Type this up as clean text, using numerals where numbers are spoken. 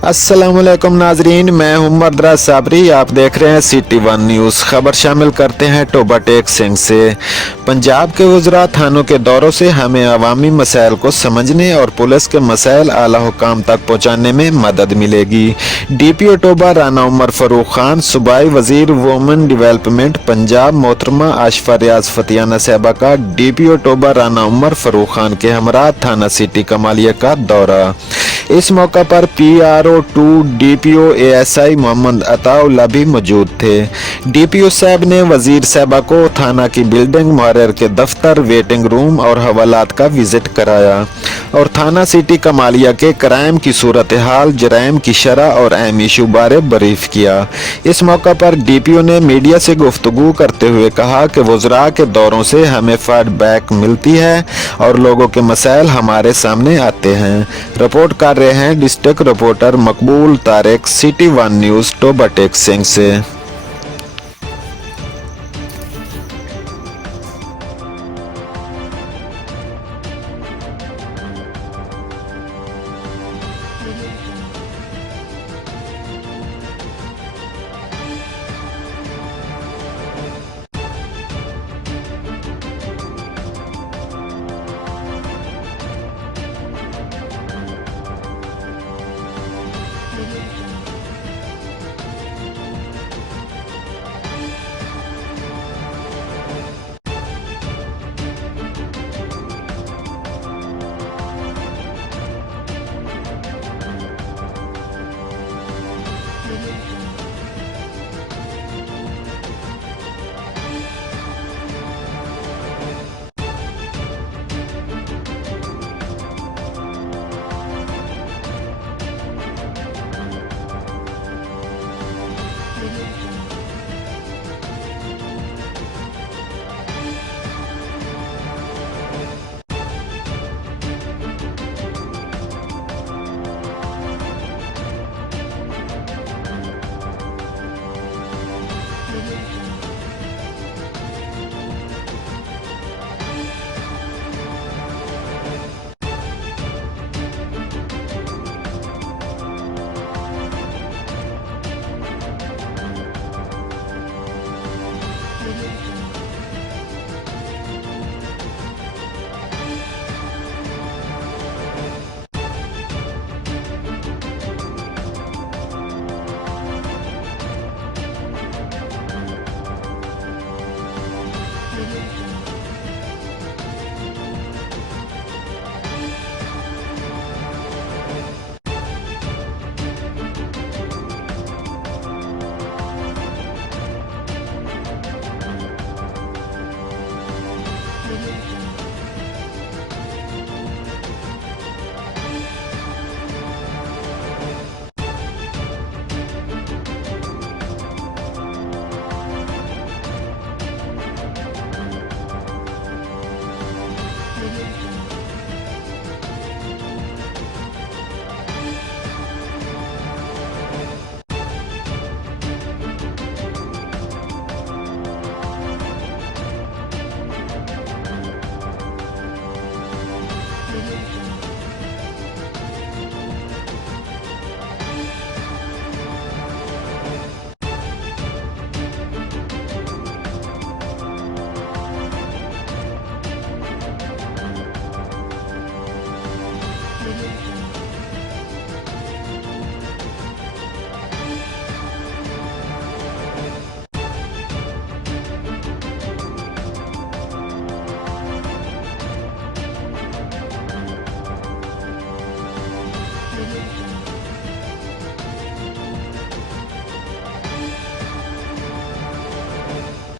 अस्सलामुअलैकुम नाजरीन, मैं हूं मर्दरा साबरी। आप देख रहे हैं सिटी वन न्यूज़। खबर शामिल करते हैं टोबा टेक सिंह से। पंजाब के वज़रा थानों के दौरों से हमें अवामी मसाइल को समझने और पुलिस के मसाइल आला हुकाम तक पहुँचाने में मदद मिलेगी। DPO टोबा राना उमर फ़ारूक खान, सूबाई वज़ीर वुमेन डेवलपमेंट पंजाब मोहतरमा आशफा रियाज फतियाना साहबा का DPO टोबा राना उमर फ़ारूक खान के हमरा थाना सिटी कमालिया का दौरा। इस मौका पर PRO2 DPO ASI Mohammad Ataullah भी मौजूद थे। DPO साहब ने वजीर साहबा को थाना की बिल्डिंग, मुहर्रिर के दफ्तर, वेटिंग रूम और हवालात का विजिट कराया और थाना सिटी कमालिया के क्राइम की सूरत हाल, जराइम की शरह और अहम इशू बारे ब्रीफ किया। इस मौका पर DPO ने मीडिया से गुफ्तगू करते हुए कहा कि वज़रा के दौरों से हमें फीडबैक मिलती है और लोगों के मसाइल हमारे सामने आते हैं। रिपोर्ट कर रहे हैं district reporter Maqbool Tariq, city one news Toba Tek Singh से।